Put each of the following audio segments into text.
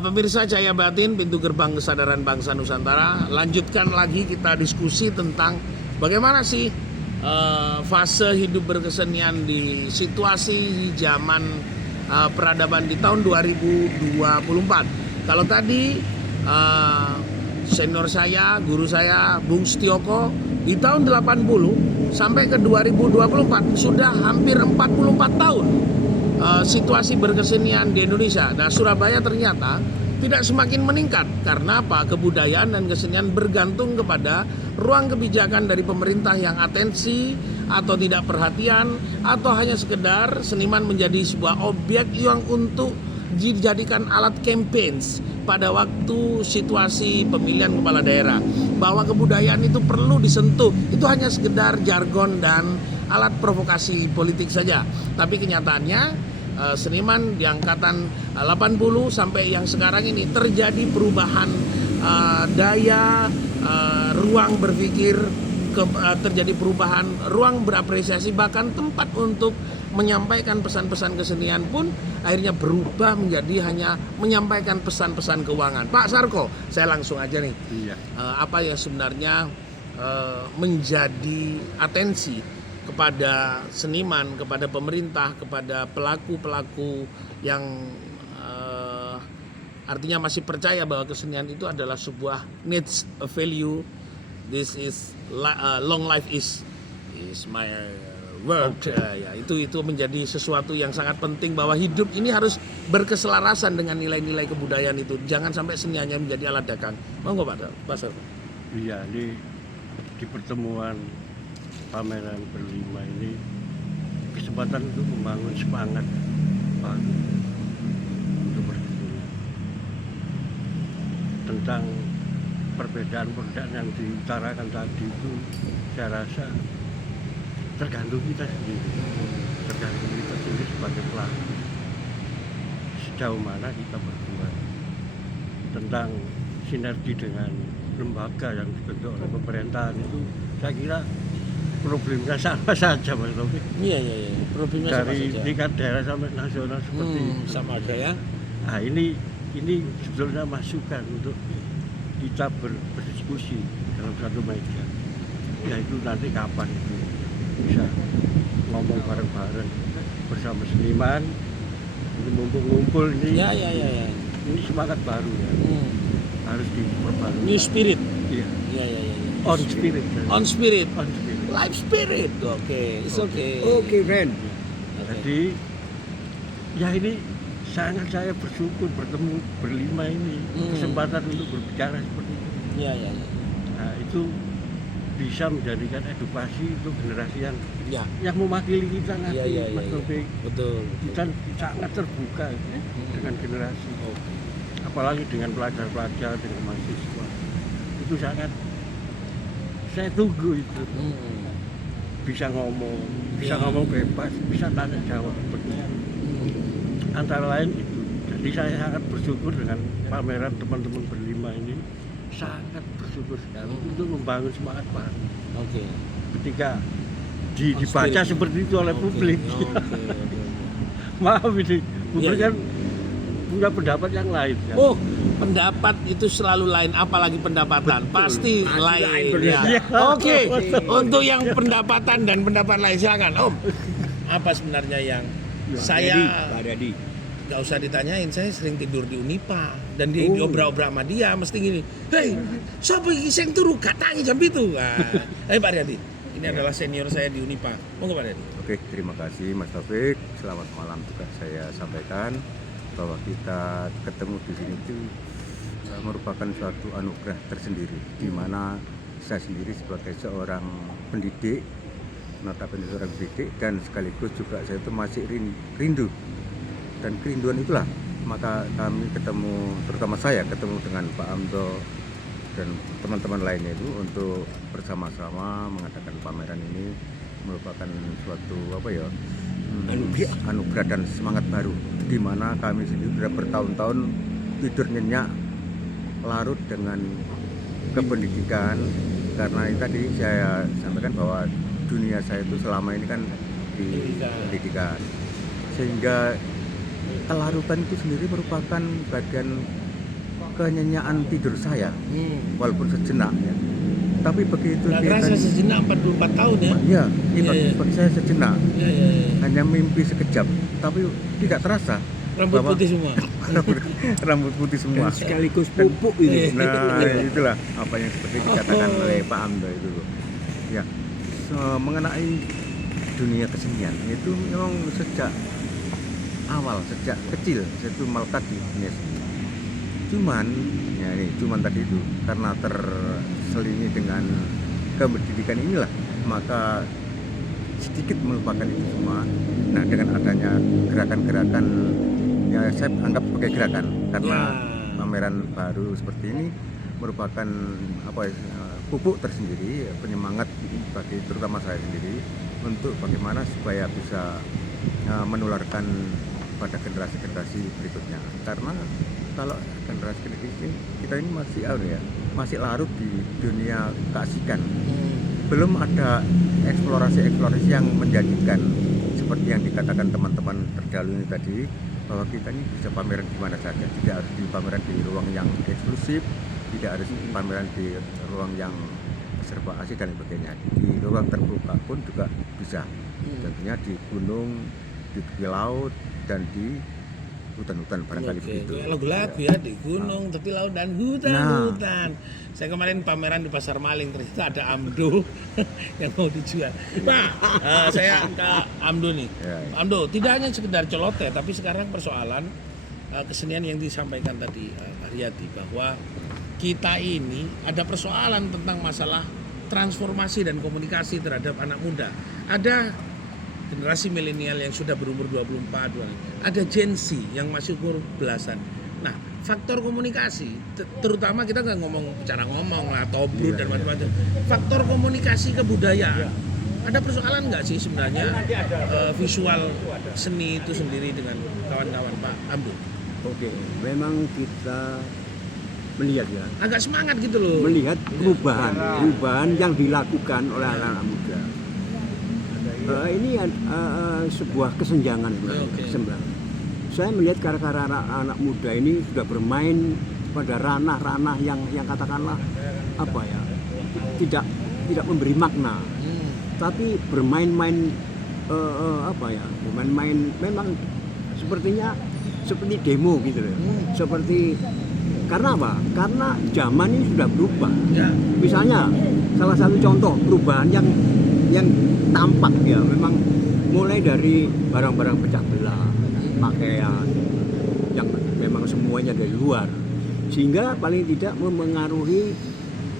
Pemirsa Cahaya Batin, pintu gerbang kesadaran bangsa Nusantara. Lanjutkan lagi kita diskusi tentang bagaimana sih fase hidup berkesenian di situasi zaman peradaban di tahun 2024. Kalau tadi senior saya, guru saya, Bung Setioko, di tahun 80 sampai ke 2024 sudah hampir 44 tahun situasi berkesenian di Indonesia. Nah, Surabaya ternyata tidak semakin meningkat. Karena apa? Kebudayaan dan kesenian bergantung kepada ruang kebijakan dari pemerintah yang atensi atau tidak perhatian, atau hanya sekedar seniman menjadi sebuah objek yang untuk dijadikan alat campaigns pada waktu situasi pemilihan kepala daerah. Bahwa kebudayaan itu perlu disentuh, itu hanya sekedar jargon dan alat provokasi politik saja. Tapi kenyataannya seniman di angkatan 80 sampai yang sekarang ini terjadi perubahan daya, ruang berpikir, terjadi perubahan ruang berapresiasi, bahkan tempat untuk menyampaikan pesan-pesan kesenian pun akhirnya berubah menjadi hanya menyampaikan pesan-pesan keuangan. Pak Sarko, saya langsung aja nih. Iya. Apa yang sebenarnya menjadi atensi kepada seniman, kepada pemerintah, kepada pelaku-pelaku yang artinya masih percaya bahwa kesenian itu adalah sebuah needs, a value. This is long life is my word. Ya, itu menjadi sesuatu yang sangat penting, bahwa hidup ini harus berkeselarasan dengan nilai-nilai kebudayaan itu. Jangan sampai seniannya menjadi alat dagang. Monggo Pak Pasar. Iya, di pertemuan pameran berlima ini kesempatan untuk membangun semangat baru untuk berkesenian. Tentang perbedaan yang diutarakan tadi itu, saya rasa tergantung kita sendiri, sebagai pelaku, sejauh mana kita berbuat. Tentang sinergi dengan lembaga yang dibentuk oleh pemerintahan itu, saya kira problemnya sama saja, Mas Taufik. Iya. Problemnya dari sama saja. tingkat daerah sampai nasional seperti itu. Sama aja ya. Nah, ini sebetulnya masukan untuk kita berdiskusi dalam satu meja. Yaitu nanti kapan itu bisa ngomong bareng-bareng bersama seniman, ini ngumpul ini. Ya. Ini semangat baru ya. Harus diperbarui. New spirit. Iya. Iya. On spirit. On spirit. On spirit. Life spirit. Oke, it's okay. Oke, friend. Jadi ya ini sangat saya bersyukur bertemu berlima ini, kesempatan untuk berbicara seperti itu. Iya. Nah, itu bisa menjadikan edukasi untuk generasi Ya. yang mewakili kita nanti, Iya. Mas Taufik. Betul. Kita sangat terbuka dengan generasi, apalagi dengan pelajar-pelajar, dengan mahasiswa. Itu sangat saya tunggu itu. Bisa ngomong bebas, bisa tanya jawab seperti itu. Antara lain itu. Jadi saya sangat bersyukur dengan pameran teman-teman berlima ini, sangat bersyukur sekali untuk membangun semangat baru. Oke. Ketika dibaca seperti itu oleh publik. Maaf ini, publik kan punya pendapat yang lain kan? Oh, pendapat itu selalu lain, apalagi pendapatan. Betul. Pasti lain. Ya. Oke. Untuk yang pendapatan dan pendapat lain, silakan Om. Apa sebenarnya yang saya Pak Dadi. gak usah ditanyain, saya sering tidur di Unipa dan diobrak-obrak sama dia mesti gini. Hei, siapa yang turu katangi jam itu? Nah, Pak Riyadi, ini adalah senior saya di Unipa. Monggo Pak Riyadi. Oke, terima kasih Mas Taufik. Selamat malam juga saya sampaikan bahwa kita ketemu di sini itu merupakan suatu anugerah tersendiri, di mana saya sendiri sebagai seorang pendidik, notabene seorang pendidik, dan sekaligus juga saya itu masih rindu, dan kerinduan itulah maka kami ketemu, terutama saya ketemu dengan Pak Amdo dan teman-teman lainnya itu untuk bersama-sama mengadakan pameran ini, merupakan suatu anugerah dan semangat baru, di mana kami sendiri sudah bertahun-tahun tidur nyenyak larut dengan kependidikan, karena ini tadi saya sampaikan bahwa dunia saya itu selama ini kan di pendidikan, sehingga kelarutan itu sendiri merupakan bagian kenyenyaan tidur saya, walaupun sejenak ya. Tapi begitu Nggak kerasa sejenak 44 tahun ya? ya, ini Iya, iya. bagi saya sejenak, Iya, iya, iya. hanya mimpi sekejap, tapi tidak terasa. Rambut bahwa- putih semua. Rambut putih semua. Dan sekaligus pupuk ini. Nah, itulah apa yang seperti dikatakan oleh Pak Amdo itu. Ya, mengenai dunia kesenian itu memang sejak awal, sejak kecil saya itu melekat di dunia seni. Cuman tadi itu karena terselingi dengan kependidikan inilah, maka sedikit melupakan itu semua. Nah, dengan adanya gerakan-gerakan, ya saya anggap sebagai gerakan karena Ya. pameran baru seperti ini merupakan pupuk tersendiri, penyemangat bagi terutama saya sendiri untuk bagaimana supaya bisa menularkan pada generasi-generasi berikutnya. Karena kalau generasi kita ini masih larut di dunia keasikan. Belum ada eksplorasi yang menjadikan seperti yang dikatakan teman-teman terdahulu ini tadi, bahwa kita ini bisa pameran di mana saja, tidak harus di pameran di ruang yang eksklusif, tidak harus pameran di ruang yang serba asik dan sebagainya. Di ruang terbuka pun juga bisa, tentunya di gunung, di tepi laut, dan di hutan-hutan barangkali begitu. Kayak lagu-lagu ya, di gunung, tepi laut dan hutan-hutan. Saya kemarin pameran di Pasar Maling, ternyata ada Amdo yang mau dijual. Pak, saya ke Amdo nih. Ya, ya. Amdo, tidak hanya sekedar celoteh, tapi sekarang persoalan kesenian yang disampaikan tadi Haryati, bahwa kita ini ada persoalan tentang masalah transformasi dan komunikasi terhadap anak muda. Ada generasi milenial yang sudah berumur 24, ada Gen Z yang masih umur belasan. Nah, faktor komunikasi, terutama kita nggak ngomong cara ngomong lah, tobrut dan macam-macam. Faktor komunikasi kebudayaan. Ada persoalan nggak sih sebenarnya visual seni itu sendiri dengan kawan-kawan Pak Amdo? Oke, memang kita melihat ya, Agak semangat gitu loh. melihat perubahan yang dilakukan oleh anak-anak muda. Ini sebuah kesenjangan sebenarnya. Oke. Kesenjangan. Saya melihat karena anak muda ini sudah bermain pada ranah-ranah yang katakanlah apa ya, tidak memberi makna, tapi bermain-main bermain-main memang sepertinya seperti demo gitu loh. Seperti karena apa? Karena zaman ini sudah berubah. Ya. Misalnya salah satu contoh perubahan yang tampak ya, memang mulai dari barang-barang pecah belah, pakaian yang memang semuanya dari luar, sehingga paling tidak memengaruhi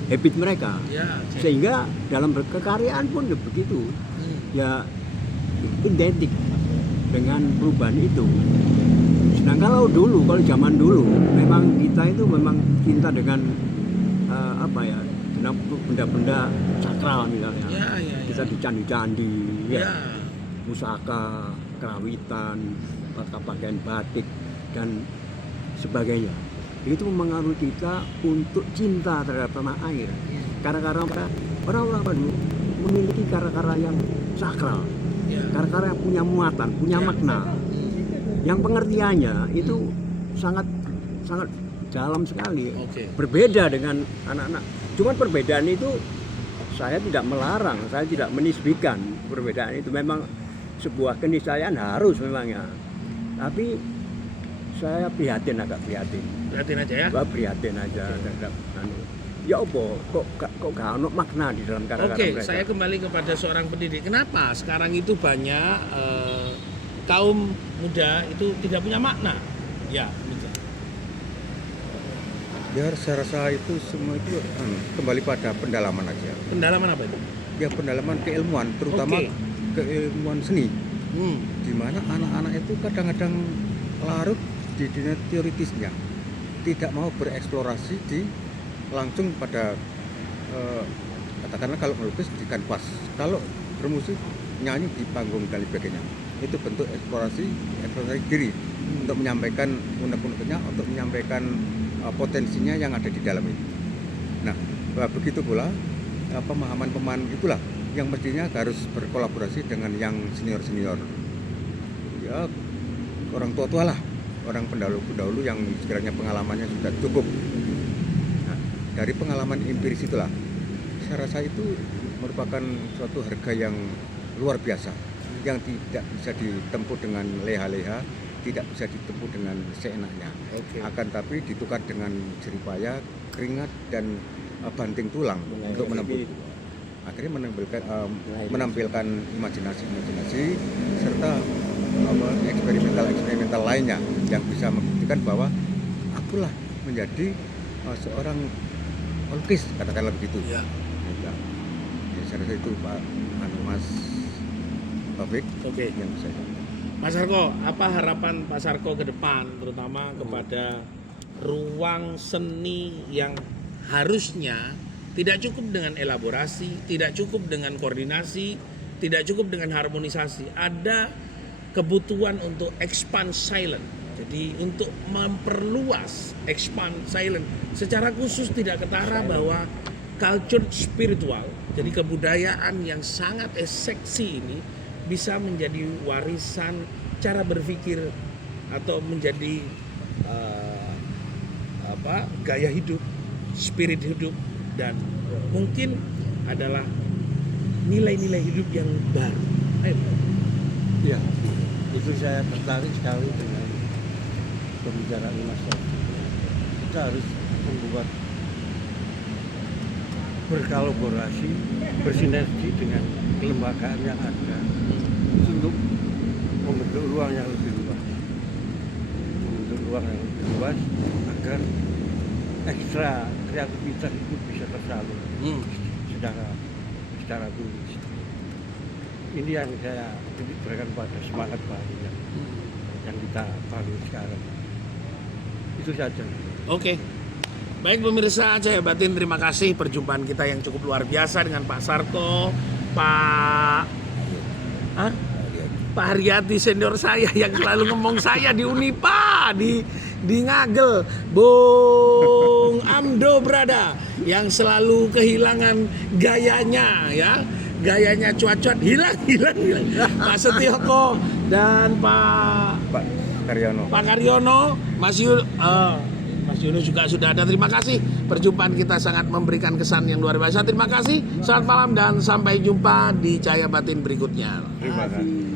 habit mereka. Ya. Sehingga dalam berkekaryaan pun ya begitu, ya identik dengan perubahan itu. Nah kalau zaman dulu memang kita itu memang cinta dengan dengan benda-benda sakral misalnya. Ya. Kita di candi-candi, Ya. pusaka, kerawitan, pakaian batik dan sebagainya. Itu mempengaruhi kita untuk cinta terhadap tanah air. Karena orang-orang dulu memiliki kara-kara yang sakral, Ya. kara-kara yang punya muatan, punya makna, yang pengertiannya itu sangat dalam sekali. Oke. Berbeda dengan anak-anak. Cuman perbedaan itu saya tidak melarang, saya tidak menisbikan perbedaan itu. Memang sebuah keniscayaan harus memangnya. Tapi saya agak prihatin. Perhatiin aja ya. Prihatin aja terhadap ya apa kok gak ono makna di dalam kata-kata Oke, mereka. saya kembali kepada seorang pendidik. Kenapa sekarang itu banyak kaum muda itu tidak punya makna? Ya, betul. Ya, saya rasa itu semua itu kembali pada pendalaman aja. Pendalaman apa itu? Ya, pendalaman keilmuan, terutama Oke. keilmuan seni, di mana anak-anak itu kadang-kadang larut di dunia teoritisnya, tidak mau bereksplorasi di langsung pada katakanlah kalau melukis di kanvas, kalau bermusik nyanyi di panggung dan sebagainya. Itu bentuk eksplorasi diri untuk menyampaikan unek-uneknya, untuk menyampaikan potensinya yang ada di dalam itu. Nah, begitu pula pemahaman itulah yang mestinya harus berkolaborasi dengan yang senior-senior. Ya, orang tua lah, orang pendahulu yang sekiranya pengalamannya sudah cukup. Nah, dari pengalaman empiris itulah, saya rasa itu merupakan suatu harga yang luar biasa, yang tidak bisa ditempuh dengan leha-leha, tidak bisa ditempuh dengan seenaknya. Akan tapi ditukar dengan jeripaya, keringat dan banting tulang untuk menempuh. Akhirnya menampilkan imajinasi serta eksperimental lainnya yang bisa membuktikan bahwa akulah menjadi seorang pelukis, katakanlah begitu. Ya, saya rasa itu Pak Mas Taufik. Yang saya. Mas Sarko, apa harapan Pak Sarko ke depan, terutama kepada ruang seni yang harusnya tidak cukup dengan elaborasi, tidak cukup dengan koordinasi, tidak cukup dengan harmonisasi. Ada kebutuhan untuk expand silent. Jadi untuk memperluas expand silent secara khusus tidak ketara bahwa culture spiritual, jadi kebudayaan yang sangat seksi ini bisa menjadi warisan cara berpikir atau menjadi gaya hidup, spirit hidup, dan mungkin adalah nilai-nilai hidup yang baru. Ya, itu saya tertarik sekali dengan pembicaraan Mas Taufik. Kita harus membuat berkolaborasi, bersinergi dengan kelembagaan yang ada untuk membentuk ruang yang lebih luas. Membentuk ruang yang lebih luas agar ekstra kreativitas itu bisa tersalur secara tulis. Ini yang saya berikan pada semangat baru yang kita bangun sekarang. Itu saja. Oke. Baik pemirsa, Cahaya Batin, terima kasih perjumpaan kita yang cukup luar biasa dengan Pak Sarko, Pak Haryati senior saya yang selalu ngomong saya di Unipa, di Ngagel, Bung Amdo Brada yang selalu kehilangan gayanya ya. Gayanya cuat-cuat hilang. Pak Setioko dan Pak Karyono, Mas Yuno juga sudah ada. Terima kasih, perjumpaan kita sangat memberikan kesan yang luar biasa. Terima kasih, selamat malam dan sampai jumpa di Cahaya Batin berikutnya. Terima kasih.